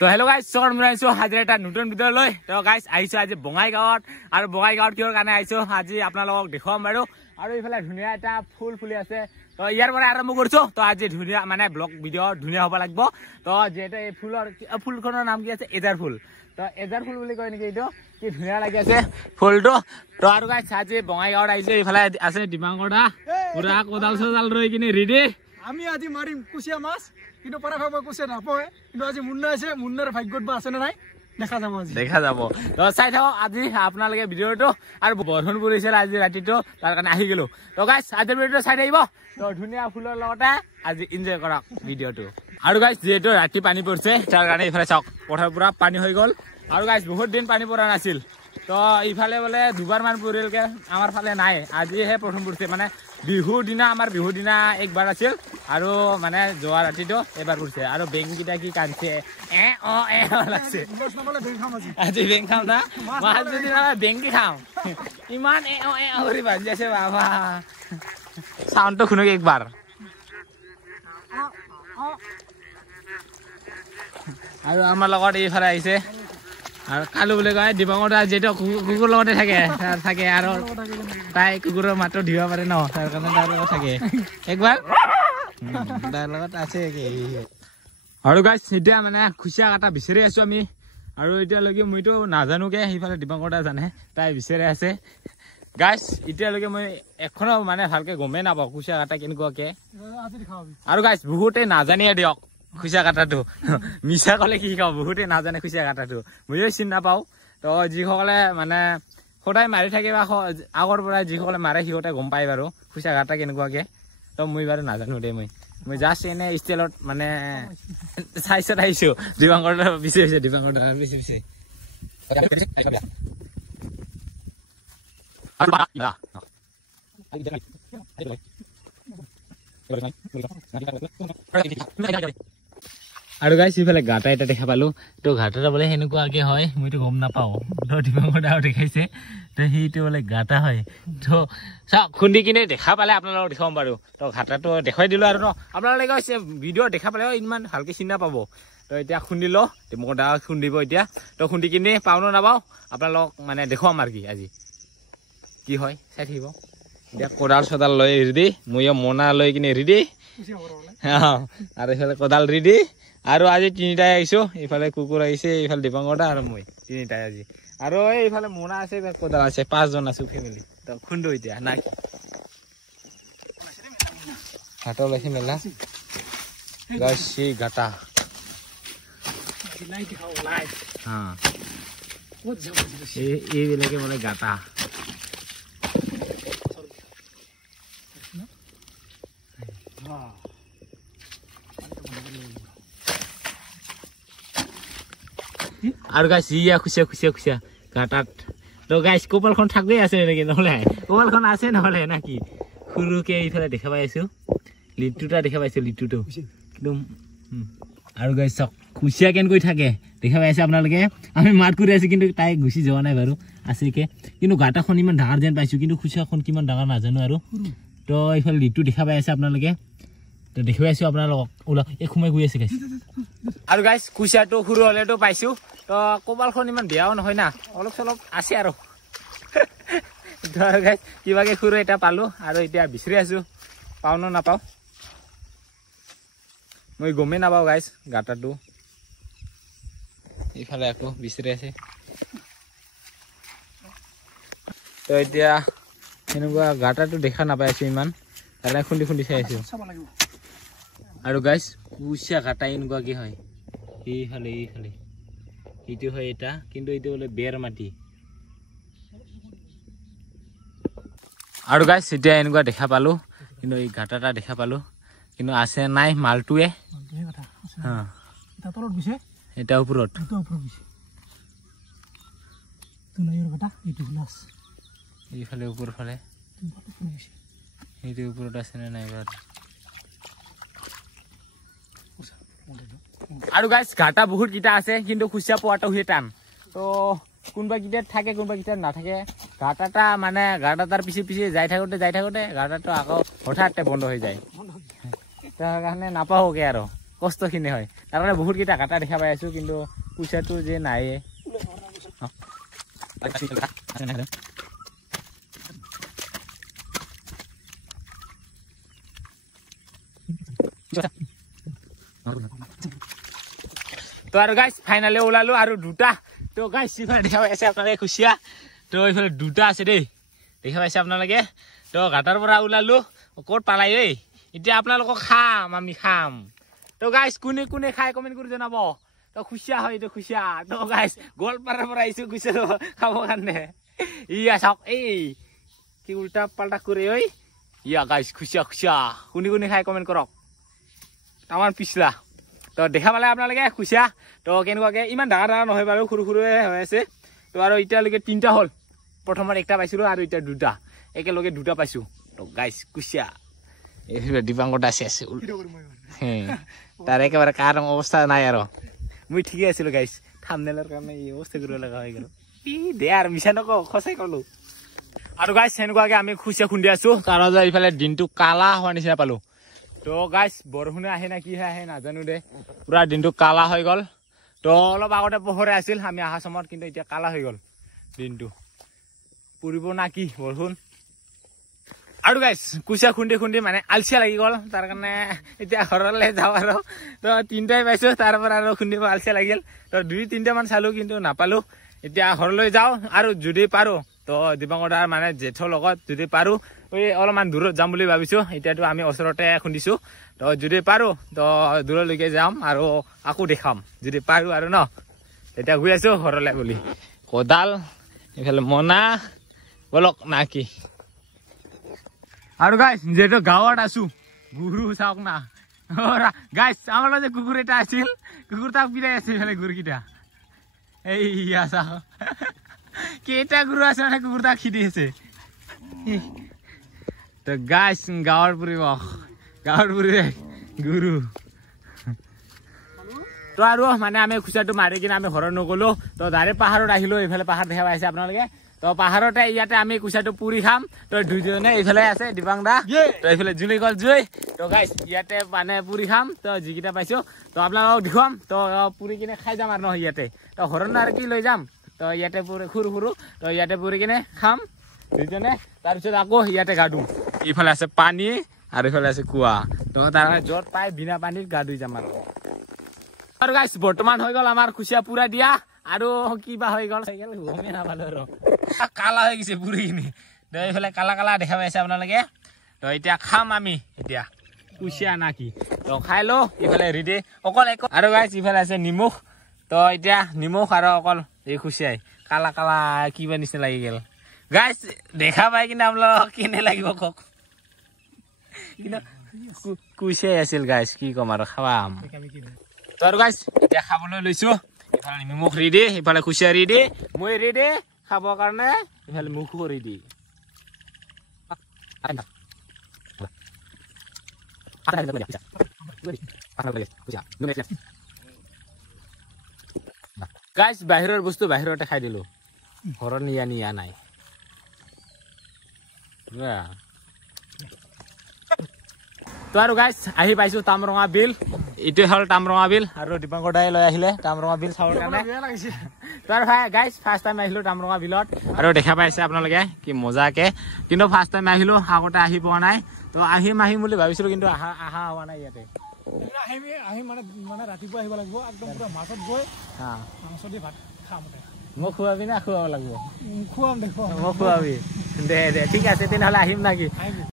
তো hello' guys চৰ মই আহিছোঁ আজি এটা নতুন ভিডিঅ' লৈ তো গাইজ আহিছোঁ আজি বঙাইগাঁৱত আৰু বঙাইগাঁৱত কিহৰ কাৰণে আহিছোঁ আজি আপোনালোকক দেখুৱাম বাৰু আৰু এইফালে ধুনীয়া এটা ফুল ফুলি আছে তো ইয়াৰ পৰা আৰম্ভ কৰিছোঁ তো আজি ধুনীয়া মানে ব্লগ ভিডিঅ' ধুনীয়া হ'ব লাগিব তো যিহেতু এই ফুলখনৰ নাম কি আছে এজাৰ ফুল তো এজাৰ ফুল বুলি কয় নেকি এইটো কি ধুনীয়া লাগি আছে ফুলটো তো আৰু গাইজ আজি বঙাইগাঁৱত আহিছোঁ এইফালে আছে দিমাংকৰ দা পুৰা কোদাল চোদাল ৰৈ কিনে ৰেডি আমি আজি মাৰিম কুচিয়া মাছ কিন্তু পৰা ভাগ কুচিয়া নাপায় কিন্তু আজি মুন্না আছে মুন্নাৰ ভাগ্যত বা আছে নে নাই দেখা যাব আজি দেখা যাব তো চাই থাকক আজি আপোনালোকে ভিডিঅ'টো আৰু বৰষুণ পৰিছিল আজি ৰাতিটো তাৰ কাৰণে আহি গ'লো তো গাইজ আজিৰ ভিডিঅ'টো চাই থাকিব তো ধুনীয়া ফুলৰ লগতে আজি এনজয় কৰক ভিডিঅ'টো আৰু গাইজ যিহেতু ৰাতি পানী পৰিছে তাৰ কাৰণে ইফালে চাওক পথাৰ পুৰা পানী হৈ গ'ল আৰু গাইজ বহুত দিন পানী পৰা নাছিল তো ইফালে বোলে দুবাৰমান পৰিলকে আমাৰ ফালে নাই আজিহে প্ৰথম পৰিছে মানে বিহুৰ দিনা আমাৰ বিহুৰ দিনা একবাৰ আছিল আৰু মানে যোৱা ৰাতিটো এবাৰ পৰিছে আৰু বেংকেইটা কি কান্দছে লাগছে আজি বেংক খাম না মাছ যদি বেংকে খাম ইমান কৰি বাজি আছে বাবা চাউণ্ডটো শুনক একবাৰ আৰু আমাৰ লগত এইফালে আহিছে আৰু কালু বুলি কয় দিবাংকৰ দা যিহেতু কুকুৰ লগতে থাকে আৰু তাই কুকুৰৰ মাতটো দিব পাৰে ন তাৰ কাৰণে তাৰ লগত থাকে একবাৰ তাৰ লগত আছে আৰু গাইজ এতিয়া মানে খুচিয়া কাটা বিচাৰি আছো আমি আৰু এতিয়ালৈকে মইতো নাজানোকে সেইফালে দিবাংকৰ দা জানে তাই বিচাৰি আছে গাইজ এতিয়ালৈকে মই এখনো মানে ভালকে গমেই নাপাওঁ খুচিয়া কাটা কেনেকুৱাকে আৰু গাইজ বহুতে নাজানিয়ে দিয়ক খুচিয়া কাটাটো মিছা ক'লে কি শিকাব বহুতে নাজানে খুচিয়া কাটাটো ময়ো চিনি নাপাওঁ তো যিসকলে মানে সদায় মাৰি থাকে বা আগৰ পৰা যিসকলে মাৰে সিহঁতে গম পায় বাৰু খুচিয়া কাটা কেনেকুৱাকে তো মই বাৰু নাজানো দেই মই জাষ্ট এনে ষ্টাইলত মানে চাইছত আহিছোঁ দিবাংকৰ দা বিচাৰিছে দিবাংকৰ দা বিচাৰিছে আৰু গাইছ ইফালে গাঁটা এটা দেখা পালো তো ঘাটা বোলে সেনেকুৱাকে হয় মইতো গম নাপাওঁ তো দিবাংকৰ দাও দেখাইছে তো সেইটো বোলে গাঁটা হয় তো চাওক খুন্দি কিনে দেখা পালে আপোনালোকক দেখাম বাৰু তো ঘাটাটো দেখুৱাই দিলোঁ আৰু ন আপোনালোকে ভিডিঅ' দেখা পালে ইমান ভালকৈ চিনি নাপাব তো এতিয়া খুন্দি লওঁ দিবাংকৰ দা খুন্দিব এতিয়া তো খুন্দি কিনে পাওঁ নাপাওঁ আপোনালোকক মানে দেখুৱাম আৰু কি আজি কি হয় চাই থাকিব এতিয়া কোদাল চোদাল লৈ ৰেডি ময়ো মোনা লৈ কিনে ৰেডি আৰু এইফালে কোদাল ৰেডি আৰু আজি তিনিটাই আহিছোঁ এইফালে কুকুৰ আহিছে এইফালে দিবাংকৰ দা আৰু মই তিনিটাই আজি আৰু এইফালে মোনা আছে কোদাল আছে 5জন আছো ফেমিলি তো খুন্দো এতিয়া নাই ঘাটা ওলাইছে মেলা গাছি ঘাটা এইবিলাকে মানে গাটা আৰু গাইছ ইয়া খুচিয়া গাঁটাত তো গাইছ কপালখন থাকেই আছে নেকি নহ'লে কপালখন আছে নহ'লে নাকি সৰুকে এইফালে দেখা পাই আছোঁ লিটুটা দেখা পাইছোঁ লিটুটো একদম আৰু গাইছ চাওক খুচিয়া কেনেকৈ থাকে দেখা পাই আছে আপোনালোকে আমি মাত কৰি আছোঁ কিন্তু তাই গুচি যোৱা নাই বাৰু আছেকে কিন্তু গাঁটাখন ইমান ডাঙৰ যেন পাইছোঁ কিন্তু খুচিয়াখন কিমান ডাঙৰ নাজানো আৰু তো এইফালে লিটু দেখা পাই আছে আপোনালোকে তো দেখুৱাই আছোঁ আপোনালোকক ওলা এই সোমাই গৈ আছে গাইছ আৰু গাইছ খুচিয়াটো সৰু হ'লেতো পাইছোঁ তো কপালখন ইমান বেয়াও নহয় না অলপ চলপ আছে আৰু গাইছ কিবাকে সৰু এটা পালোঁ আৰু এতিয়া বিচাৰি আছোঁ পাওঁ নাপাওঁ মই গমেই নাপাওঁ গাইছ গাঁটাটো এইফালে আকৌ বিচাৰি আছে তো এতিয়া এনেকুৱা গাঁটাটো দেখা নাপাই আছোঁ ইমান তাৰমানে খুন্দি চাই আছোঁ আৰু গাইছ কুচিয়া গাঁটা এনেকুৱাকে হয় এইফালে এইটো হয় এটা কিন্তু এইটো বোলে বেৰ মাটি আৰু গাইছ এতিয়া এনেকুৱা দেখা পালোঁ কিন্তু এই গাঁটাটা দেখা পালোঁ কিন্তু আছে নাই মালটোৱে এটা ওপৰত এইফালে ওপৰ ফালে এইটো ওপৰত আছে নে নাই বাৰু আৰু গাইছ ঘাটা বহুত কেইটা আছে কিন্তু খুচিয়া পোৱাটো সেই টান তো কোনোবা কেইটাত থাকে কোনোবা কেইটাত নাথাকে ঘাটাটা মানে ঘাটাটাৰ পিছে যাই থাকোঁতে ঘাটাটো আকৌ হঠাৎ বন্ধ হৈ যায় তাৰ কাৰণে নাপাওঁগে আৰু কষ্টখিনি হয় তাৰ কাৰণে বহুত কেইটা কাটা দেখা পাই আছো কিন্তু কুচিয়াটো যে নাই তো আৰু গাইছ ফাইনালি ওলালো আৰু দুটা তো গাইছ ইফালে দেখা পাই আছে আপোনালোকে কুচিয়া তো এইফালে দুটা আছে দেই দেখা পাইছে আপোনালোকে তো ঘাটাৰ পৰা ওলালো ক'ত পালাই ঐ এতিয়া আপোনালোকক খাম আমি খাম তো গাইছ কোনে কোনে খাই কমেণ্ট কৰি জনাব তো কুচিয়া হয় এইটো কুচিয়া তো গাইছ গোৱালপাৰাৰ পৰা আহিছো কুচিয়া খাবৰ কাৰণে ইয়া চাওক এই কি উল্টা পাল্টা কৰে ঐ ইয়া গাইছ কুচিয়া কুচিয়া কোনে কোনে খাই কমেণ্ট কৰক তামান পিছলা তো দেখা পালে আপোনালোকে কুচিয়া তো কেনেকুৱাকে ইমান ডাঙৰ ডাঙৰ নহয় বাৰু সৰু সৰুৱে হৈ আছে তো আৰু এতিয়ালৈকে 3টা হ'ল প্ৰথমত একটা পাইছিলো আৰু এতিয়া 2টা একেলগে 2টা পাইছো তো গাইছ কুচিয়া এই দিবাংগত আছে তাৰ একেবাৰে কাৰণ অৱস্থা নাই আৰু মই ঠিকে আছিলো গাইছ থাম্বনেলৰ কাৰণে এই অৱস্থা কৰিব লগা হৈ গ'ল দে আৰু মিছা নকওঁ সঁচাই ক'লো আৰু গাইছ সেনেকুৱাকে আমি কুচিয়া খুন্দি আছো কাৰণ ইফালে দিনটো কালা হোৱা নিচিনা পালো তো গাইছ বৰষুণে আহে না কি আহে নাজানো দে পুৰা দিনটো কালা হৈ গ'ল তো অলপ আগতে পোহৰে আছিল আমি অহা সময়ত কিন্তু এতিয়া কালা হৈ গ'ল দিনটো পৰিব না কি বৰষুণ আৰু গাইছ কুচিয়া খুন্দি খুন্দি মানে আলচিয়া লাগি গ'ল তাৰ কাৰণে এতিয়া ঘৰলৈ যাওঁ আৰু তো 3টাই পাইছো তাৰ পৰা আৰু খুন্দিব আলচিয়া লাগিল তো 2-3টা মান চালো কিন্তু নাপালো এতিয়া ঘৰলৈ যাওঁ আৰু যদি পাৰো তো দিবাংগদাৰ মানে জেঠৰ লগত যদি পাৰো অলপমান দূৰত যাম বুলি ভাবিছো এতিয়াতো আমি ওচৰতে খুন্দিছো তো যদি পাৰো তো দূৰলৈকে যাম আৰু আকৌ দেখাম যদি পাৰো আৰু ন এতিয়া গৈ আছো ঘৰলৈ বুলি কোদাল এইফালে মনা বলক না কি আৰু গাইছ যেটো গাঁৱত আছো গুৰু চাওক না গাইছ আমাৰ যে কুকুৰ এটা আছিল কুকুৰ তাক বিৰাই আছে এইফালে গুৰকেইটা এইয়া চাওক কেইটা গুৰু আছে মানে কুকুৰ তাক খেদি আছে তো গাইছ গাঁৱৰ পৰিৱেশ গুৰু তো আৰু মানে আমি কুচিয়াটো মাৰি কিনে আমি ঘৰত নগলো তো ডাইৰেক্ট পাহাৰত আহিলো এইফালে পাহাৰ দেখা পাইছে আপোনালোকে তো পাহাৰতে ইয়াতে আমি কুচিয়াটো পুৰি খাম তো দুইজনে এইফালে আছে দিবাং দা তো এইফালে জুলি গল জুই তো গাইছ ইয়াতে মানে পুৰি খাম তো যিকেইটা পাইছো তো আপোনালোকক দেখুৱাম তো পুৰি কিনে খাই যাম আৰু নহয় ইয়াতে তো ঘৰত আৰু কি লৈ যাম তো ইয়াতে পুৰি সৰু সৰু তো ইয়াতে পুৰি কিনে খাম দুইজনে তাৰপিছত আকৌ ইয়াতে গা ধুম এইফালে আছে পানী আৰু এইফালে আছে কুঁৱা তো তাৰ য'ত পাই বিনা পানীত গা ধুই যাম আৰু গাইছ বৰ্তমান হৈ গ'ল আমাৰ কুচিয়া পুৰা দিয়া আৰু কিবা হৈ গ'ল গমেই নাপালো আৰু কালা হৈ গৈছে পুৰি কিনি তো এইফালে কালা কালা দেখা পাইছে আপোনালোকে তো এতিয়া খাম আমি এতিয়া কুচিয়া না কি তো খাই লো ইফালে ৰেডি অকল আৰু গাইছ ইফালে আছে নিমখ তো এতিয়া নিমখ আৰু অকল এই কুচিয়াই কালা কালা কিবা নিচিনা লাগি গ'ল গাইছ দেখা পাই কিনে আপোনালোকক কেনে লাগিব কওক কিন্তু কুচিয়াই আছিল গাইছ কি ক'ম আৰু খাম তো আৰু গাইছ এতিয়া খাবলৈ লৈছো ইফালে নিমখ ৰেডি ইফালে কুচিয়া ৰেডি মই ৰেডি খাবৰ কাৰণে ইফালে মুখো ৰেডি গাইছ বাহিৰৰ বস্তু বাহিৰতে খাই দিলো ঘৰত নিয়া নাই তো আৰু গাইছ আহি পাইছো তামৰঙা বিল এইটো হ'ল তামৰঙা বিল আৰু দিবাংকৰ দাই লৈ আহিলে তামৰঙা বিল চাবৰ কাৰণে তো আৰু গাইছ ফাৰ্ষ্ট টাইম আহিলো তামৰঙা বিলত আৰু দেখা পাইছে আপোনালোকে কি মজাকে কিন্তু ফাৰ্ষ্ট টাইম আহিলো আগতে আহি পোৱা নাই তো আহিম বুলি ভাবিছিলো কিন্তু আহা হোৱা নাই ইয়াতে মানে ৰাতিপুৱা আহিব লাগিব একদম পুৰা মাছত গৈ মাংস দি ভাত খাম মোক খুৱাবি না খুৱাব লাগিব খুৱাম দেখুৱাম মোক খুৱাবি দে ঠিক আছে তেনেহ'লে আহিম নাকি